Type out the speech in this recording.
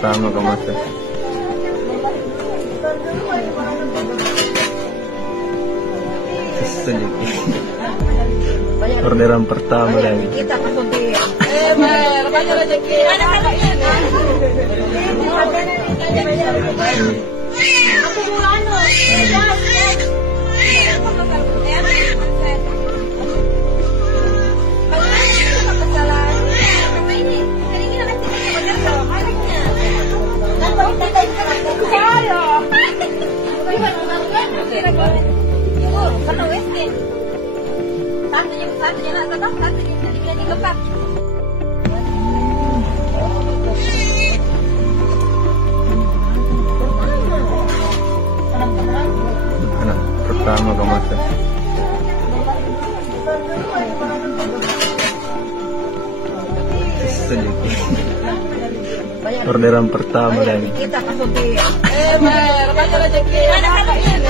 pertama ke masa. Orderan pertama lagi. Kita konsulti. Banyak rezeki. Ada ini. Aku mulano. Anak pertama ke masa. Orderan pertama lagi. Kita konsulti. Banyak rezeki. Ada ini.